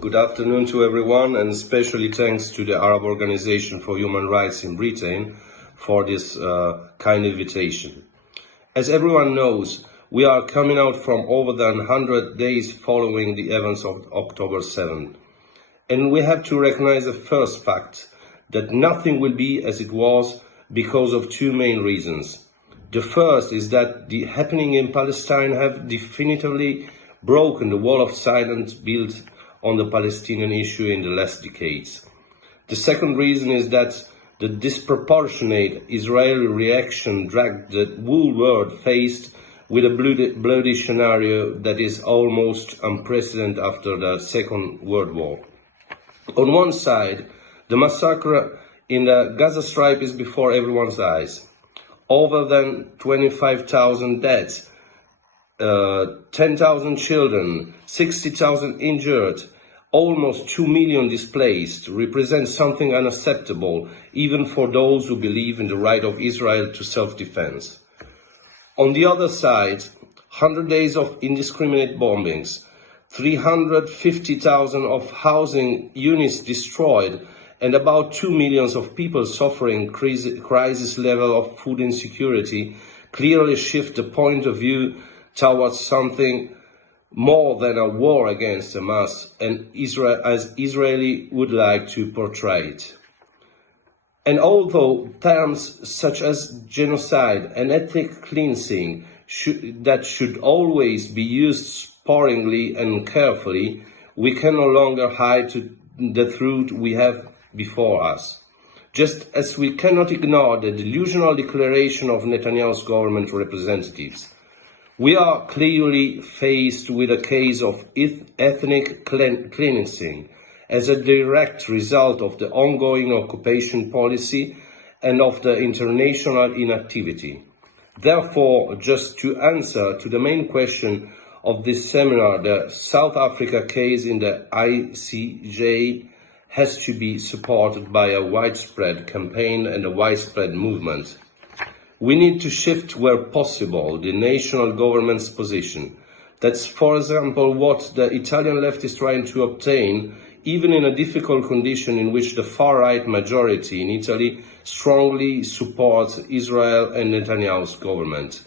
Good afternoon to everyone, and especially thanks to the Arab Organization for Human Rights in Britain for this kind invitation. As everyone knows, we are coming out from over than 100 days following the events of October 7th. And we have to recognize the first fact, that nothing will be as it was because of two main reasons. The first is that the happening in Palestine have definitively broken the wall of silence built on the Palestinian issue in the last decades. The second reason is that the disproportionate Israeli reaction dragged the whole world faced with a bloody scenario that is almost unprecedented after the Second World War. On one side, the massacre in the Gaza Strip is before everyone's eyes. Over than 25,000 deaths, 10,000 children, 60,000 injured, almost 2 million displaced, represents something unacceptable even for those who believe in the right of Israel to self-defense. On the other side, 100 days of indiscriminate bombings, 350,000 of housing units destroyed, and about 2 million of people suffering crisis level of food insecurity clearly shift the point of view towards something more than a war against Hamas, and Israel, as Israeli would like to portray it. And although terms such as genocide and ethnic cleansing should always be used sparingly and carefully, we can no longer hide the truth we have before us. Just as we cannot ignore the delusional declaration of Netanyahu's government representatives. We are clearly faced with a case of ethnic cleansing as a direct result of the ongoing occupation policy and of the international inactivity. Therefore, just to answer to the main question of this seminar, the South Africa case in the ICJ has to be supported by a widespread campaign and a widespread movement. We need to shift where possible the national government's position. That's, for example, what the Italian left is trying to obtain, even in a difficult condition in which the far-right majority in Italy strongly supports Israel and Netanyahu's government.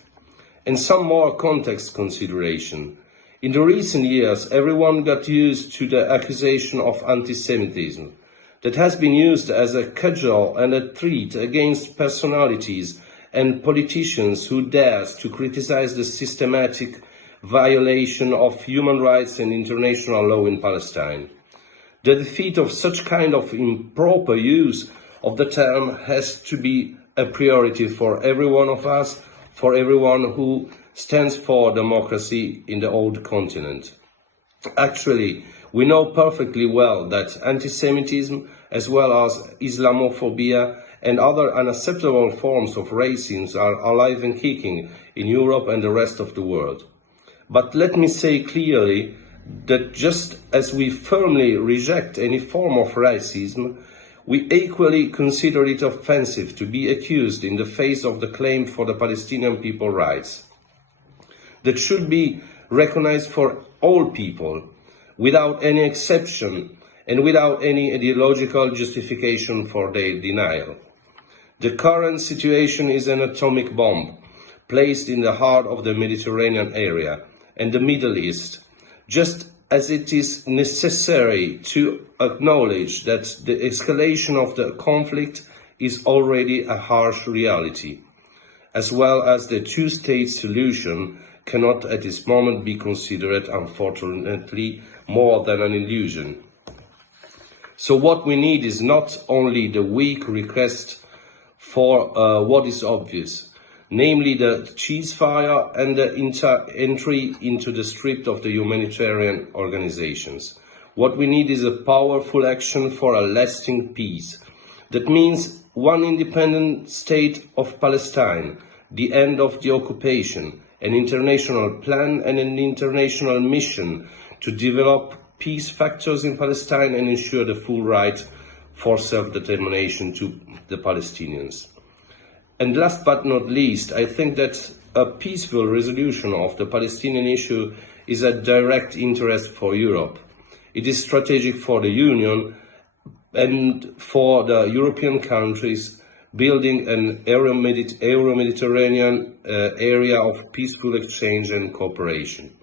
And some more context consideration. In the recent years, everyone got used to the accusation of anti-Semitism that has been used as a cudgel and a threat against personalities and politicians who dares to criticize the systematic violation of human rights and international law in Palestine. The defeat of such kind of improper use of the term has to be a priority for every one of us, for everyone who stands for democracy in the old continent. Actually, we know perfectly well that anti-Semitism, as well as Islamophobia and other unacceptable forms of racism, are alive and kicking in Europe and the rest of the world. But let me say clearly that just as we firmly reject any form of racism, we equally consider it offensive to be accused in the face of the claim for the Palestinian people's rights. That should be recognized for all people, without any exception and without any ideological justification for their denial. The current situation is an atomic bomb placed in the heart of the Mediterranean area and the Middle East, just as it is necessary to acknowledge that the escalation of the conflict is already a harsh reality, as well as the two-state solution cannot at this moment be considered, unfortunately, more than an illusion. So what we need is not only the weak request for what is obvious, namely the ceasefire and the entry into the script of the humanitarian organizations. What we need is a powerful action for a lasting peace. That means one independent state of Palestine, the end of the occupation, an international plan and an international mission to develop peace factors in Palestine and ensure the full right for self-determination to the Palestinians. And last but not least, I think that a peaceful resolution of the Palestinian issue is a direct interest for Europe. It is strategic for the Union and for the European countries, building an Euro-Mediterranean area of peaceful exchange and cooperation.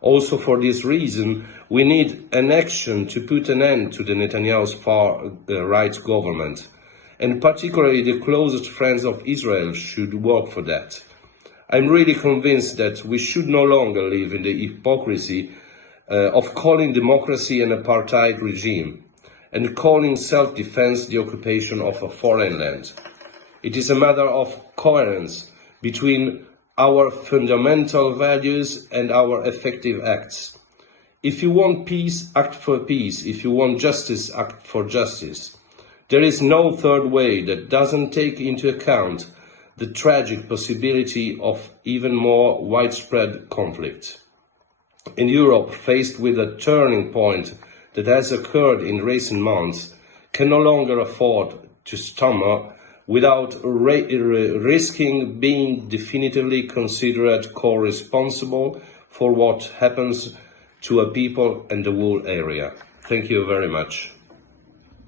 Also for this reason, we need an action to put an end to the Netanyahu's far-right government, and particularly the closest friends of Israel should work for that. I'm really convinced that we should no longer live in the hypocrisy of calling democracy an apartheid regime and calling self-defense the occupation of a foreign land. It is a matter of coherence between our fundamental values and our effective acts. If you want peace, act for peace. If you want justice, act for justice. There is no third way that doesn't take into account the tragic possibility of even more widespread conflict. In Europe, faced with a turning point that has occurred in recent months, can no longer afford to stammer without risking being definitively considered co-responsible for what happens to a people and the whole area. Thank you very much.